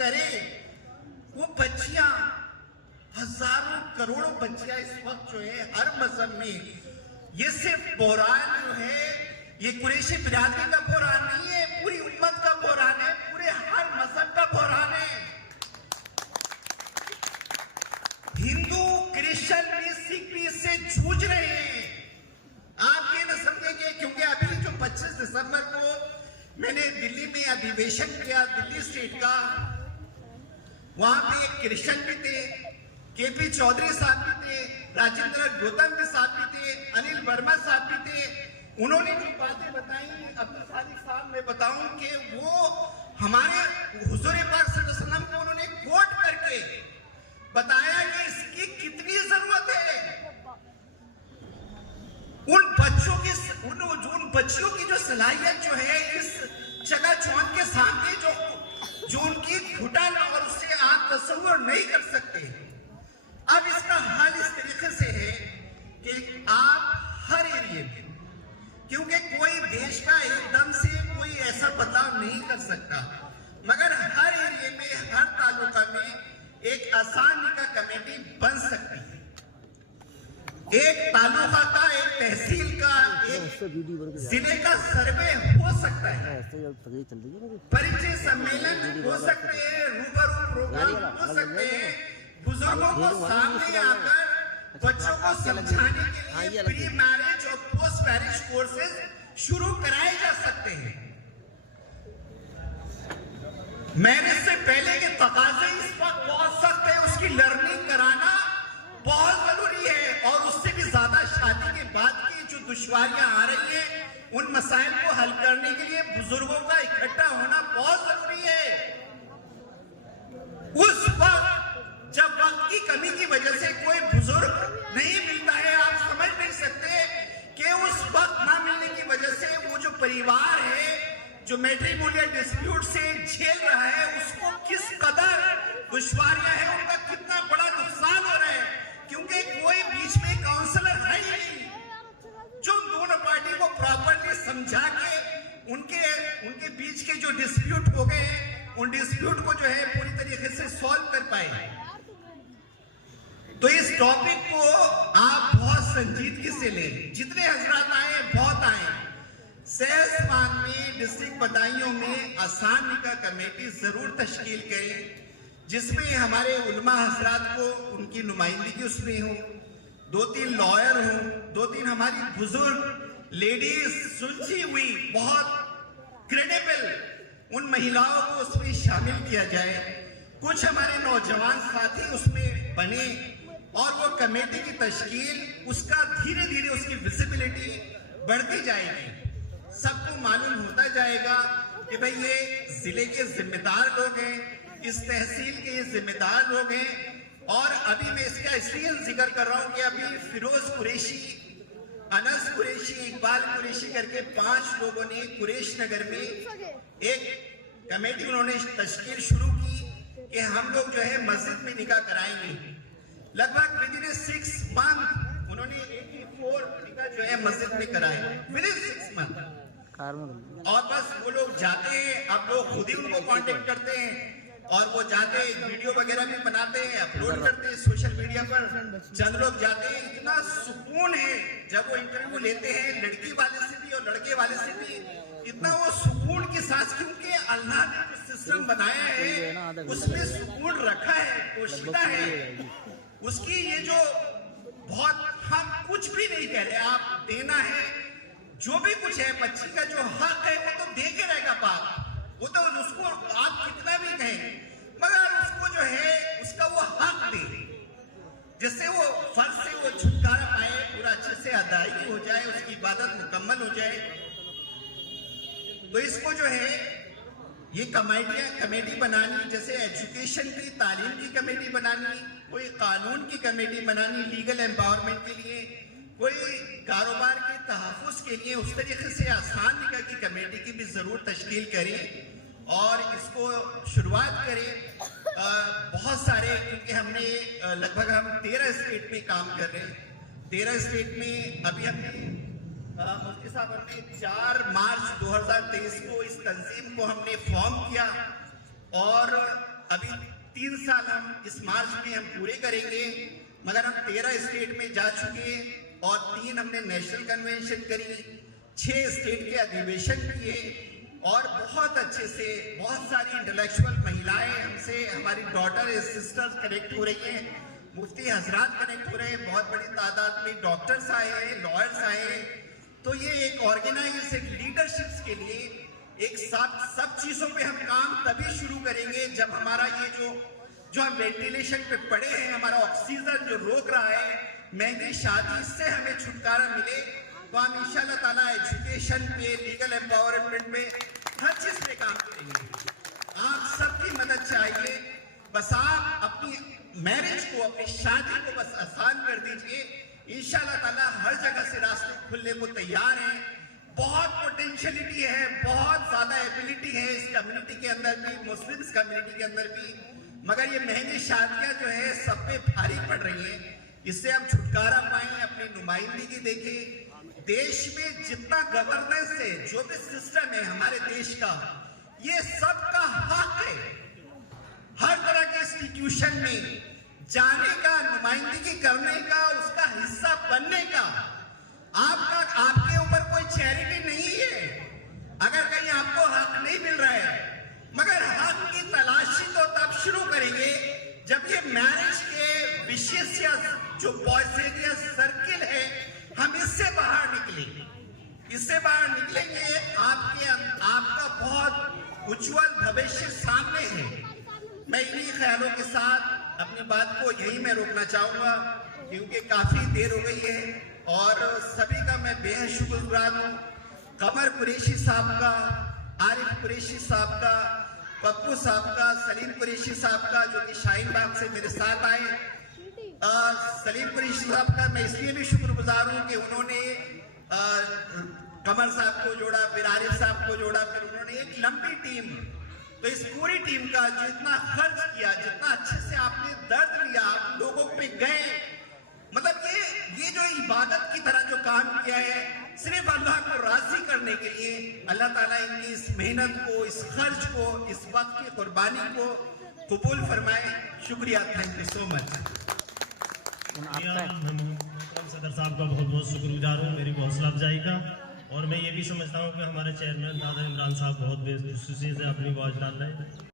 करें। वो बच्चियां, हजारों करोड़ों बच्चियां इस वक्त जो है हर मजहब में, ये सिर्फ बहरान जो है ये कुरैशी बिरादरी का बहरान नहीं है, पूरी उम्मत का बहरान है, पूरे हर मजहब का बहरान है। हिंदू, क्रिश्चियन, सिख भी इससे जूझ रहे हैं। आप ये न समझेंगे, क्योंकि अभी जो 25 दिसंबर को मैंने दिल्ली में अधिवेशन किया, दिल्ली स्टेट का, वहां पे एक क्रिश्चियन भी थे, केपी चौधरी साहब भी थे, राजेंद्र गौतम भी साहब भी थे, अनिल वर्मा साहब भी थे। उन्होंने जो बातें बताई, अब्दुल खालिक साहब मैं बताऊं कि वो हमारे हुजूर पाक सल्लल्लाहु अलैहि वसल्लम को उन्होंने कोट करके बताया कि इसकी कितनी जरूरत है। उन बच्चियों की जो सलाहियत जो है इस जगह चौंध के सामने जो उनकी घुटन और उससे आप तस्वीर नहीं कर सकते। अब इसका हाल इस तरीके से है कि आप हर एरिया में, क्योंकि कोई देश का एकदम से कोई ऐसा बदलाव नहीं कर सकता, मगर हर एरिया में, हर तालुका में एक आसान निकाह कमेटी बन सकती है। एक तालुका का, एक तहसील का, एक जिले का सर्वे हो सकता है, परिचय सम्मेलन हो सकते हैं, रूबरू प्रोग्राम हो सकते हैं, बुजुर्गों को सामने आकर बच्चों को समझाने के लिए प्री मैरिज और पोस्ट मैरिज कोर्सेज शुरू कराए जा सकते हैं। मैरिज से पहले के तकाजे इस वक्त बहुत सख्त है, उसकी लर्निंग कराना बहुत जरूरी है, और उससे भी ज्यादा शादी के बाद की जो दुश्वारियां आ रही है उन मसाइल को हल करने के लिए बुजुर्गों का इकट्ठा होना बहुत जरूरी है। उस वक्त जब वक्त की कमी की वजह से कोई बुजुर्ग नहीं मिलता है, आप समझ नहीं सकते कि उस वक्त ना मिलने की वजह से वो जो परिवार है जो मैट्रिमोनियल डिस्प्यूट से झेल रहा है, उसको किस कदर दुश्वारियां है, उनका कितना बड़ा नुकसान हो रहा है, क्योंकि कोई बीच में काउंसलर है ही नहीं जो दोनों पार्टी को प्रॉपर्ली समझा के उनके बीच के जो डिस्प्यूट हो गए हैं उन डिस्प्यूट को जो है पूरी तरीके से सॉल्व कर पाए। तो इस टॉपिक को आप बहुत संजीदगी से लें, जितने हजरात आए बहुत आए। सहसवान में, डिस्ट्रिक्ट बदायूं में आसान निकाह कमेटी जरूर तश्कील करें, जिसमें हमारे उलमा हजरात को उनकी नुमाइंदगी उसमें हो, 2-3 लॉयर हो, 2-3 हमारी बुजुर्ग लेडीज सुलझी हुई बहुत क्रेडिबल उन महिलाओं को उसमें शामिल किया जाए, कुछ हमारे नौजवान साथी उसमें बने, और वो कमेटी की तश्कील, उसका धीरे धीरे उसकी विजिबिलिटी बढ़ती जाएगी। सबको मालूम होता जाएगा कि भाई ये जिले के जिम्मेदार लोग हैं, इस तहसील के ये जिम्मेदार लोग हैं। और अभी मैं इसका इसलिए जिक्र कर रहा हूं कि अभी फिरोज कुरैशी, अनस कुरैशी, इकबाल कुरैशी करके 5 लोगों ने कुरैश नगर में एक कमेटी उन्होंने तश्कील शुरू की कि हम लोग जो है मस्जिद में निकाह कराएंगे। लगभग विदिन 6 मंथ उन्होंने 84 निकाह जो है मस्जिद में कराए, विदिन 6 मंथ। और बस वो लोग जाते हैं, अब लोग खुद ही उनको कांटेक्ट करते हैं, और वो जाते हैं, वीडियो वगैरह भी बनाते हैं, अपलोड करते हैं सोशल मीडिया पर। चंद लोग जाते हैं, इतना सुकून है जब वो इंटरव्यू लेते हैं, लड़की वाले से भी और लड़के वाले से भी, इतना वो सुकून की सांस, क्योंकि अल्लाह ने जो सिस्टम बनाया है उसमें सुकून रखा है, पोशीदा है उसकी। ये जो बहुत, हम कुछ भी नहीं कह रहे, आप देना है जो भी कुछ है, बच्ची का जो हक है वो तो दे के रहेगा बाप, वो तो उसको आप कितना भी कहें, मगर उसको जो है उसका वो हक दे, जिससे वो फर्ज से वो छुटकारा पाए, पूरा अच्छे से अदायगी हो जाए, उसकी इबादत मुकम्मल हो जाए। तो इसको जो है ये कमेटी बनानी, जैसे एजुकेशन की, तालीम की कमेटी बनानी, कोई कानून की कमेटी बनानी लीगल एम्पावरमेंट के लिए, कोई कारोबार के तहफ़्फ़ुज़ के लिए, उस तरीके से आसान निकाह की कमेटी की भी ज़रूर तश्कील करें और इसको शुरुआत करें। बहुत सारे, क्योंकि हमने लगभग हम 13 स्टेट में काम कर रहे हैं। 13 स्टेट में अभी हमने मुफ्ती साहब हमने 4 मार्च 2023 को इस तंजीम को हमने फॉर्म किया और अभी 3 साल हम इस मार्च में हम पूरे करेंगे, मगर हम 13 स्टेट में जा चुके और 3 हमने नेशनल कन्वेंशन करी, 6 स्टेट के अधिवेशन किए और बहुत अच्छे से बहुत सारी इंटेलेक्चुअल महिलाएं हमसे, हमारी डॉटर सिस्टर्स कनेक्ट हो रही हैं, मुफ्ती हजरात कनेक्ट हो रहे हैं, बहुत बड़ी तादाद में डॉक्टर्स आए हैं, लॉयर्स आए हैं। तो ये एक ऑर्गेनाइज, एक लीडरशिप्स के लिए एक सब चीजों पे हम काम तभी शुरू करेंगे जब हमारा ये जो हम वेंटिलेशन पे पड़े हैं, हमारा ऑक्सीजन जो रोक रहा है, महंगी शादी से हमें छुटकारा मिले, तो हम इंशाल्लाह ताला एजुकेशन पे, लीगल एम्पावरमेंट पे, हर चीज पे काम करेंगे। आप सबकी मदद चाहिए, बस आप अपनी मैरिज को, अपनी शादी को बस आसान कर दीजिए। इंशाल्लाह ताला हर जगह से रास्ते खुलने को तैयार हैं। बहुत पोटेंशियलिटी है, बहुत ज्यादा एबिलिटी है इस कम्युनिटी के अंदर भी, मुस्लिम्स कम्युनिटी के अंदर भी, मगर ये महंगी शादियां जो है सब पे भारी पड़ रही है। इससे हम छुटकारा पाएं, अपनी नुमाइंदगी देखें। देश में जितना गवर्नेंस है, जो भी सिस्टम है हमारे देश का, ये सबका हक है हर तरह के इंस्टीट्यूशन में जाने का, नुमाइंदगी करने का, उसका हिस्सा बनने का। आपके ऊपर कोई चैरिटी नहीं है अगर कहीं आपको हक नहीं मिल रहा है, मगर हक की तलाशी तो तब शुरू करेंगे जब ये मैरिज के विशेष जो पॉइजनियस सर्किल है, हम इससे बाहर निकलेंगे। इससे बाहर निकलेंगे, आपका बहुत उज्जवल भविष्य सामने है। मैं इन्हीं ख्यालों के साथ अपनी बात को यही मैं रोकना चाहूंगा, क्योंकि काफी देर हो गई है और सभी का मैं बेहद शुक्रगुजार हूँ। कमर कुरैशी साहब का, आरिफ कुरैशी साहब का, पप्पू साहब का, सलीम कुरैशी साहब का, जो कि शाहीन बाग से मेरे साथ आए। सलीम कुरैशी साहब का मैं इसलिए भी शुक्रगुजार हूँ कि उन्होंने कमर साहब को जोड़ा, फिर आरिफ साहब को जोड़ा, फिर उन्होंने एक लंबी टीम, तो इस पूरी टीम का जो इतना खर्च किया, जितना अच्छे से आपने दर्द लिया, आप लोगों पे गए, मतलब ये जो इबादत की तरह जो काम किया है, सिर्फ अल्लाह को राजी करने के लिए, अल्लाह ताला इनकी इस मेहनत को, इस खर्च को, इस वक्त की कुर्बानी को कबूल फरमाए। शुक्रिया, थैंक यू सो मच। सदर साहब का बहुत बहुत शुक्रगुजार हूँ मेरी हौसला अफजाई का, और मैं ये भी समझता हूँ कि हमारे चेयरमैन दादा इमरान साहब बहुत बेखुशी से अपनी आवाज़ डाल रहे हैं।